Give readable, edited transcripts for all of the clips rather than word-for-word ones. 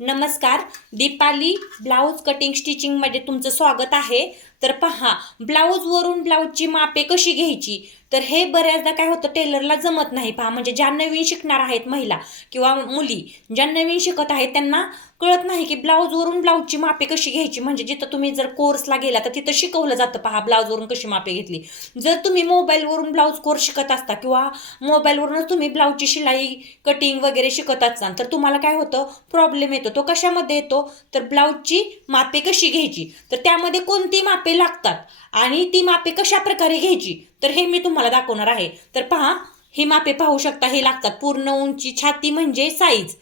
नमस्कार. Deepali blouse cutting स्टिचिंगमध्ये तुमचं स्वागत आहे. तर पहा, ब्लाऊजवरून ब्लाऊजची मापे कशी घ्यायची, तर हे बऱ्याचदा काय होतं, टेलरला जमत नाही. पहा, म्हणजे ज्या नवीन शिकणार आहेत महिला किंवा मुली ज्या नवीन शिकत आहेत त्यांना कळत नाही की ब्लाऊजवरून ब्लाऊजची मापे कशी घ्यायची. म्हणजे जिथं तुम्ही जर कोर्सला गेला तर तिथं शिकवलं जातं, पहा ब्लाऊजवरून कशी मापे घेतली. जर तुम्ही मोबाईलवरून ब्लाऊज कोर्स शिकत असता किंवा मोबाईलवरूनच तुम्ही ब्लाऊजची शिलाई कटिंग वगैरे शिकत असाल तर तुम्हाला काय होतं, प्रॉब्लेम येतो. तो कशामध्ये येतो, तर ब्लाऊजची मापे कशी घ्यायची, तर त्यामध्ये कोणती मापे लागतात आणि ती मापे कशा प्रकारे घ्यायची, तर हे मी तुम्हाला दाखवणार आहे. तर पहा, ही मापे पाहू शकता. हे लागतात पूर्ण उंची, छाती म्हणजे साईज,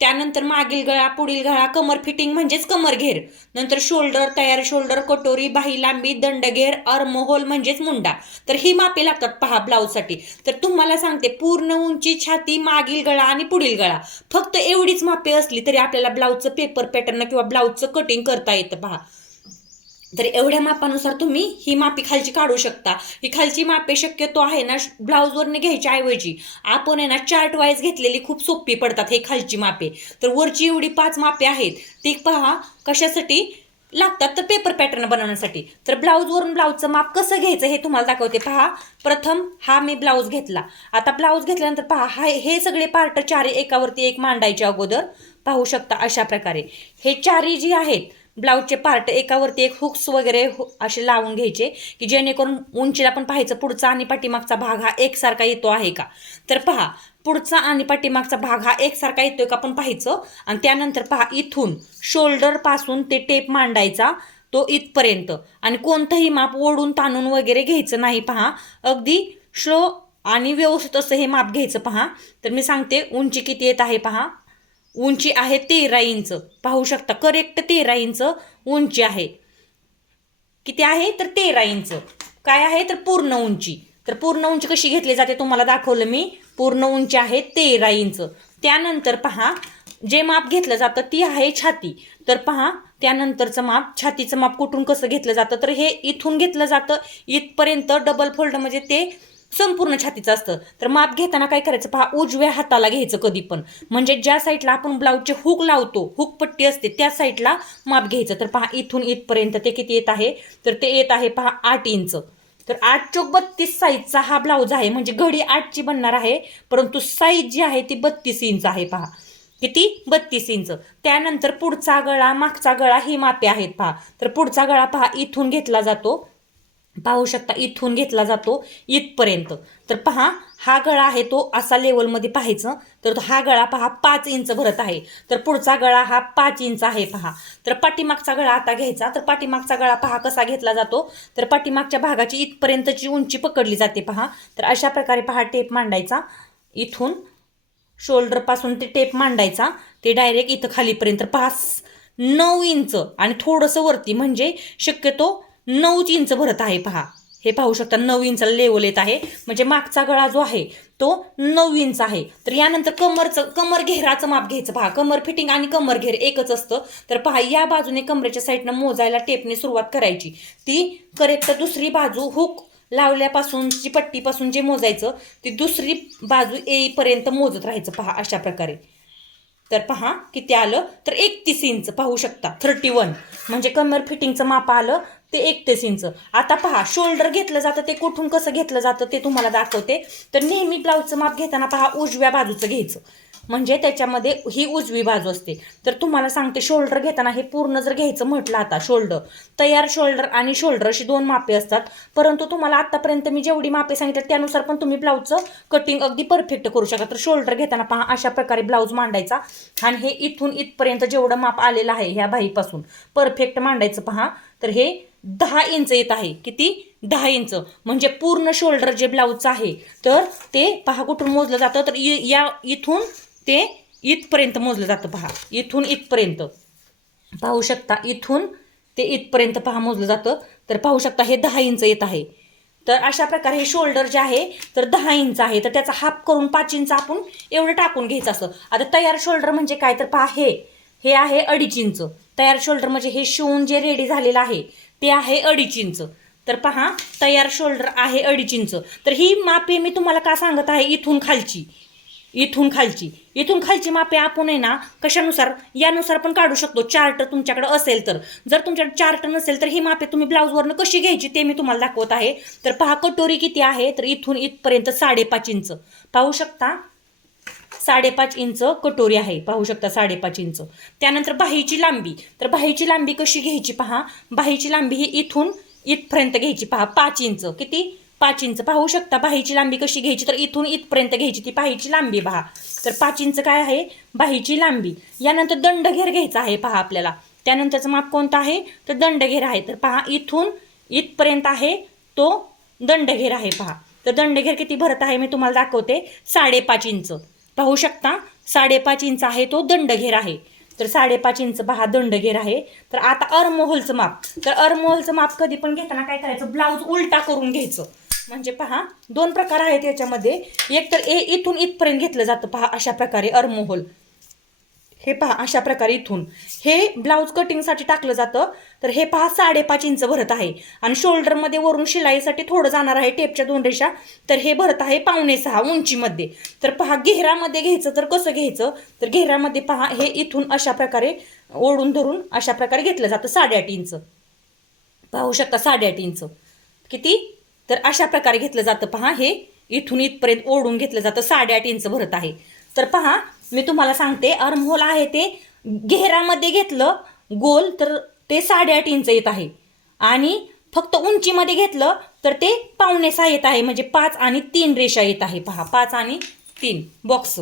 त्यानंतर मागील गळा, पुढील गळा, कमर फिटिंग म्हणजेच कमर घेर, नंतर शोल्डर, तयार शोल्डर, कटोरी, बाही लांबी, दंडघेर, अर्महोल म्हणजेच मुंडा. तर ही मापे लागतात पहा ब्लाऊजसाठी. तर तुम्हाला सांगते, पूर्ण उंची, छाती, मागील गळा आणि पुढील गळा, फक्त एवढीच मापे असली तरी आपल्याला ब्लाऊजचं पेपर पॅटर्न किंवा ब्लाऊजचं कटिंग करता येतं. पहा, तर एवढ्या मापानुसार तुम्ही ही मापी खालची काढू शकता. ही खालची मापे शक्यतो आहे ना, ब्लाऊजवरने घ्यायच्या ऐवजी आपण आहे ना चार्ट वाईज घेतलेली खूप सोपी पडतात हे खालची मापे. तर वरची एवढी 5 मापे आहेत ती पहा कशासाठी लागतात, तर पेपर पॅटर्न बनवण्यासाठी. तर ब्लाऊजवरून ब्लाऊजचं माप कसं घ्यायचं हे तुम्हाला दाखवते. पहा, प्रथम हा मी ब्लाऊज घेतला. आता ब्लाऊज घेतल्यानंतर पहा, हे सगळे पार्ट चारी एकावरती एक मांडायचे. अगोदर पाहू शकता अशा प्रकारे हे चारी जी आहेत ब्लाऊजचे पार्ट एकावरती एक हुक्स वगैरे असे लावून घ्यायचे की जेणेकरून उंचीला पण पाहायचं पुढचा आणि पाठीमागचा भाग हा एकसारखा येतो आहे का. तर पहा, पुढचा आणि पाठीमागचा भाग हा एकसारखा येतोय का आपण पाहायचं. आणि त्यानंतर पहा, इथून शोल्डर पासून ते टेप मांडायचा तो इथपर्यंत, आणि कोणतंही माप ओढून ताणून वगैरे घ्यायचं नाही. पहा, अगदी स्लो आणि व्यवस्थित असं हे माप घ्यायचं. पहा, तर मी सांगते उंची किती येत आहे. पहा, उंची आहे 13 इंच. पाहू शकता, करेक्ट 13 इंच उंची आहे. किती आहे, तर 13 इंच. काय आहे, तर पूर्ण उंची. तर पूर्ण उंची कशी घेतली जाते तुम्हाला दाखवलं मी. पूर्ण उंची आहे 13 इंच. त्यानंतर पहा, जे माप घेतलं जातं ती आहे छाती. तर पहा, त्यानंतरचं माप, छातीचं माप कुठून कसं घेतलं जातं, तर हे इथून घेतलं जातं इथपर्यंत. डबल फोल्ड म्हणजे ते संपूर्ण छातीचं असतं. तर माप घेताना काय करायचं, पहा उजव्या हाताला घ्यायचं कधी पण. म्हणजे ज्या साईडला आपण ब्लाऊजचे हुक लावतो, हुक पट्टी असते त्या साईडला माप घ्यायचं. तर पहा, इथून इथपर्यंत ते किती येत आहे, तर ते येत आहे पहा 8 इंच. तर 8 चौक 32 साईजचा हा ब्लाऊज आहे. म्हणजे घडी 8ची बनणार आहे, परंतु साईज जी आहे ती 32 इंच आहे. पहा किती, 32 इंच. त्यानंतर पुढचा गळा, मागचा गळा ही मापे आहेत. पहा, तर पुढचा गळा पहा इथून घेतला जातो. पाहू शकता, इथून घेतला जातो इथपर्यंत. तर पहा, हा गळा आहे तो असा लेवलमध्ये पाहायचं. तर हा गळा पहा 5 इंच भरत आहे. तर पुढचा गळा हा 5 इंच आहे. पहा, तर पाठीमागचा गळा आता घ्यायचा. तर पाठीमागचा गळा पहा कसा घेतला जातो, तर पाठीमागच्या भागाची इथपर्यंतची उंची पकडली जाते. पहा, तर अशा प्रकारे पहा टेप मांडायचा. इथून शोल्डर पासून ते टेप मांडायचा, ते डायरेक्ट इथं खालीपर्यंत. पहा 9 इंच आणि थोडंसं वरती, म्हणजे शक्यतो 9 इंच भरत आहे. पहा, हे पाहू शकता 9 इंचाला लेवल येत आहे. म्हणजे मागचा गळा जो आहे तो 9 इंच आहे. तर यानंतर कमर घेराचं माप घ्यायचं. पहा, कमर फिटिंग आणि कमर घेर एकच असतं. तर पहा, या बाजूने कमरेच्या साईडनं मोजायला टेपने सुरुवात करायची. ती करेक्ट दुसरी बाजू हुक लावल्यापासूनची पट्टीपासून जे मोजायचं ती दुसरी बाजू येईपर्यंत मोजत राहायचं. पहा अशा प्रकारे. तर पहा किती आलं, तर 31 इंच. पाहू शकता 31 म्हणजे कमर फिटिंगचं माप आलं ते 31 इंच. आता पहा, शोल्डर घेतलं जातं ते कुठून कसं घेतलं जातं ते तुम्हाला दाखवते. तर नेहमी ब्लाऊजचं माप घेताना पहा उजव्या बाजूचं घ्यायचं, म्हणजे त्याच्यामध्ये ही उजवी बाजू असते. तर तुम्हाला सांगते, शोल्डर घेताना हे पूर्ण जर घ्यायचं म्हटलं, आता शोल्डर, तयार शोल्डर आणि शोल्डर अशी 2 मापे असतात. परंतु तुम्हाला आतापर्यंत मी जेवढी मापे सांगितलं त्यानुसार पण तुम्ही ब्लाऊजचं कटिंग अगदी परफेक्ट करू शकता. तर शोल्डर घेताना पहा अशा प्रकारे ब्लाऊज मांडायचा, आणि हे इथून इथपर्यंत जेवढं माप आलेलं आहे ह्या बाहीपासून परफेक्ट मांडायचं. पहा, तर हे 10 इंच येत आहे. किती, 10 इंच. म्हणजे पूर्ण शोल्डर जे ब्लाऊजचं आहे तर ते पहा कुठून मोजलं जातं, तर या इथून ते इथपर्यंत मोजलं जातं. पहा, इथून इथपर्यंत पाहू शकता, इथून ते इथपर्यंत पहा मोजलं जातं. तर पाहू शकता हे 10 इंच येत आहे. तर अशा प्रकारे हे शोल्डर जे आहे तर 10 इंच आहे. तर त्याचा हाफ करून 5 इंच आपण एवढं टाकून घ्यायचं असं. आता तयार शोल्डर म्हणजे काय, तर पहा हे आहे 2.5 इंच. तयार शोल्डर म्हणजे हे शिवून जे रेडी झालेलं आहे ते आहे 2.5 इंच. तर पहा, तयार शोल्डर आहे 2.5 इंच. तर ही मापे मी तुम्हाला का सांगत आहे, इथून खालची इथून खालची मापे आपण आहे ना कशानुसार यानुसार पण काढू शकतो, चार्ट तुमच्याकडे असेल तर. जर तुमच्याकडे चार्ट नसेल तर ही मापे तुम्ही ब्लाऊजवरनं कशी घ्यायची ते मी तुम्हाला दाखवत आहे. तर पहा कटोरी किती आहे, तर इथून इथपर्यंत 5.5 इंच पाहू शकता. 5.5 इंच कटोरी आहे, पाहू शकता 5.5 इंच. त्यानंतर बाहीची लांबी, तर बाहीची लांबी कशी घ्यायची पहा. बाहीची लांबी ही इथून इथपर्यंत घ्यायची पहा, 5 इंच. किती? 5 इंच. पाहू शकता बाहीची लांबी कशी घ्यायची, तर इथून इथपर्यंत घ्यायची ती बाहीची लांबी पहा. तर 5 इंच काय आहे बाहीची लांबी. यानंतर दंडघेर घ्यायचा आहे पहा आपल्याला. त्यानंतरचं माप कोणतं आहे, तर दंडघेर आहे. तर पहा इथून इथपर्यंत आहे तो दंडघेर आहे पहा. तर दंडघेर किती भरत आहे मी तुम्हाला दाखवते, 5.5 इंच. पाहू शकता 5.5 इंच आहे तो दंडघेर आहे. तर 5.5 इंच पहा दंडघेर आहे. तर आता अर्महोलचं माप, तर अर्महोलचं माप कधी पण घेताना काय करायचं, ब्लाऊज उलटा करून घ्यायचं. म्हणजे पहा 2 प्रकार आहेत याच्यामध्ये. एक तर इथून इथपर्यंत घेतलं जातं पहा अशा प्रकारे अर्महोल. हे पहा अशा प्रकारे इथून हे ब्लाऊज कटिंगसाठी टाकलं जातं. तर हे पहा 5.5 इंच भरत आहे. आणि शोल्डरमध्ये वरून शिलाईसाठी थोडं जाणार आहे टेपच्या 2 रेषा. तर हे भरत आहे 5.5 उंचीमध्ये. तर पहा घेरामध्ये घ्यायचं तर कसं घ्यायचं, तर घेरामध्ये पहा हे इथून अशा प्रकारे ओढून धरून अशा प्रकारे घेतलं जातं 8.5 इंच. पाहू शकता 8.5 इंच किती, तर अशा प्रकारे घेतलं जातं पहा. हे इथून इथपर्यंत ओढून घेतलं जातं 8.5 इंच भरत आहे. तर पहा मी तुम्हाला सांगते अर्महोल आहे ते घेरामध्ये घेतलं गोल तर ते 8.5 इंच येत आहे. आणि फक्त उंचीमध्ये घेतलं तर ते 5.5 येत आहे. म्हणजे 5 आणि 3 रेषा येत आहे पहा, 5 आणि 3 बॉक्स.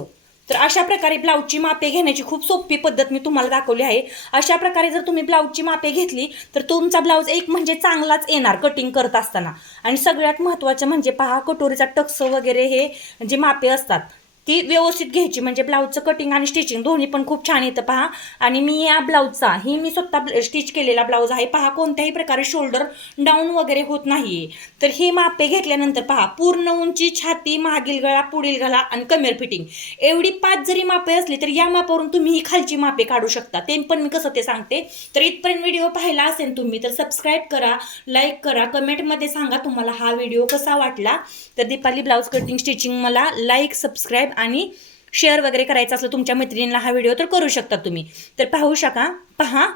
तर अशा प्रकारे ब्लाऊजची मापे घेण्याची खूप सोपी पद्धत मी तुम्हाला दाखवली आहे. अशा प्रकारे जर तुम्ही ब्लाऊजची मापे घेतली तर तुमचा ब्लाऊज एक म्हणजे चांगलाच येणार कटिंग करत असताना. आणि सगळ्यात महत्त्वाचं म्हणजे पहा कटोरीचा टक्स वगैरे हे जे मापे असतात ती व्यवस्थित घ्यायची. म्हणजे ब्लाऊजचं कटिंग आणि स्टिचिंग दोन्ही पण खूप छान येतं पहा. आणि मी या ब्लाऊजचा मी स्वतः स्टिच केलेला ब्लाऊज आहे पहा. कोणत्याही प्रकारे शोल्डर डाऊन वगैरे होत नाही. तर ही मापे घेतल्यानंतर पहा पूर्ण उंची, छाती, मागील गळा, पुढील गळा आणि कमेर फिटिंग एवढी 5 जरी मापे असली तर या मापावरून तुम्ही ही खालची मापे काढू शकता. ते पण मी कसं ते सांगते. तर इथपर्यंत व्हिडिओ पाहिला असेल तुम्ही तर सबस्क्राईब करा, लाईक करा, कमेंटमध्ये सांगा तुम्हाला हा व्हिडिओ कसा वाटला. तर दीपाली ब्लाऊज कटिंग स्टिचिंग मला लाईक, सबस्क्राईब आणि शेअर वगैरे करायचं असलं तुमच्या मैत्रिणींना हा व्हिडिओ तर करू शकता तुम्ही. तर पाहू शका पहा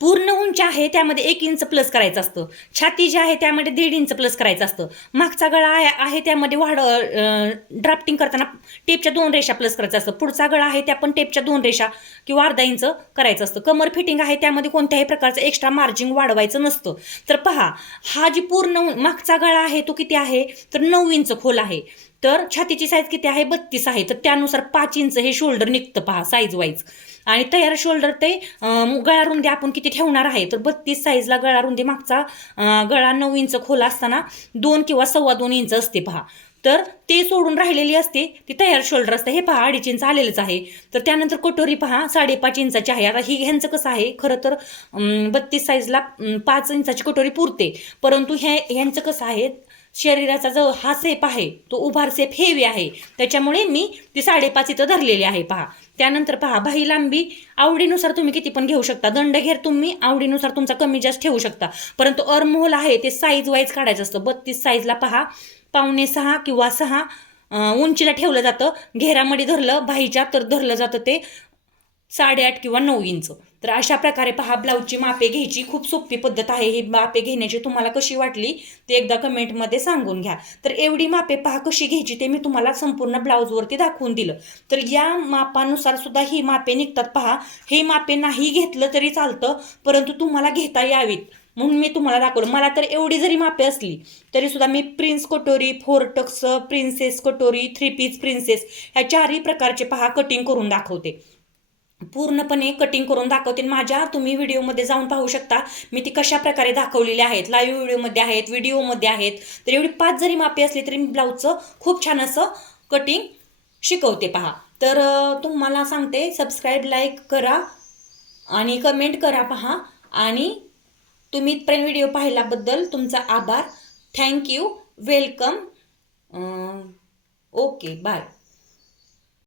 पूर्ण उंची आहे त्यामध्ये 1 इंच प्लस करायचं असतं. छाती जी आहे त्यामध्ये 1.5 इंच प्लस करायचं असतं. मागचा गळा आहे त्यामध्ये ड्राफ्टिंग करताना टेपच्या 2 रेषा प्लस करायचं असतं. पुढचा गळा आहे त्या पण टेपच्या 2 रेषा किंवा अर्धा इंच करायचं असतं. कमर फिटिंग आहे त्यामध्ये कोणत्याही प्रकारचं एक्स्ट्रा मार्जिन वाढवायचं नसतं. तर पहा हा जी पूर्ण मागचा गळा आहे तो किती आहे, तर 9 इंच खोल आहे. तर छातीची साईज किती आहे, 32 आहे. तर त्यानुसार 5 इंच हे शोल्डर निघतं पहा साईज वाईज. आणि तयार शोल्डर ते गळा रुंदी आपण किती ठेवणार आहे, तर 32 साईजला गळा रुंदी मागचा गळा 9 इंच खोला असताना 2 किंवा 2.25 इंच असते पहा. तर ते सोडून राहिलेली असते ती तयार शोल्डर असते. हे पहा 2.5 इंच आलेलंच आहे. तर त्यानंतर कटोरी पहा 5.5 इंचाची आहे. आता ह्यांचं कसं आहे, खरं तर 32 साईजला 5 इंचाची कटोरी पुरते. परंतु ह्यांचं कसं आहे, शरीराचा जो हा सेप आहे तो उभार सेप हेवी आहे. त्याच्यामुळे मी ती 5.5 इथं धरलेली आहे पहा. त्यानंतर पहा बाही लांबी आवडीनुसार तुम्ही किती पण घेऊ शकता. दंडघेर तुम्ही आवडीनुसार तुमचा कमी जास्त ठेवू शकता. परंतु अर्महोल आहे ते साईज वाईज काढायचं असतं. 32 साईजला पहा 5.5 किंवा 6 उंचीला ठेवलं जातं. घेरामध्ये धरलं बाहीच्या तर धरलं जातं ते 8.5 किंवा 9 इंच. तर अशा प्रकारे पहा ब्लाऊजची मापे घ्यायची खूप सोपी पद्धत आहे. ही मापे घेण्याची तुम्हाला कशी वाटली ते एकदा कमेंटमध्ये सांगून घ्या. तर एवढी मापे पहा कशी घ्यायची ते मी तुम्हाला संपूर्ण ब्लाऊजवरती दाखवून दिलं. तर या मापानुसार सुद्धा ही मापे निघतात पहा. हे मापे नाही घेतलं तरी चालतं, परंतु तुम्हाला घेता यावीत म्हणून मी तुम्हाला दाखवलं. मला तर एवढी जरी मापे असली तरी सुद्धा मी प्रिन्स कटोरी, 4 टक्स, प्रिन्सेस कटोरी, 3 पीस प्रिन्सेस ह्या 4ही प्रकारचे पहा कटिंग करून दाखवते. पूर्णपणे कटिंग करून दाखवते माझ्या. तुम्ही व्हिडिओमध्ये जाऊन पाहू शकता मी ती कशा प्रकारे दाखवलेली आहेत. लाईव्ह व्हिडिओमध्ये आहेत, व्हिडिओमध्ये आहेत. तर एवढी 5 जरी मापे असली तरी मी ब्लाऊजचं खूप छान असं कटिंग शिकवते पहा. तर तुम्हाला सांगते सबस्क्राईब, लाईक करा आणि कमेंट करा पहा. आणि तुम्ही इथपर्यंत व्हिडिओ पाहिल्याबद्दल तुमचा आभार. Thank you, welcome. Okay, bye.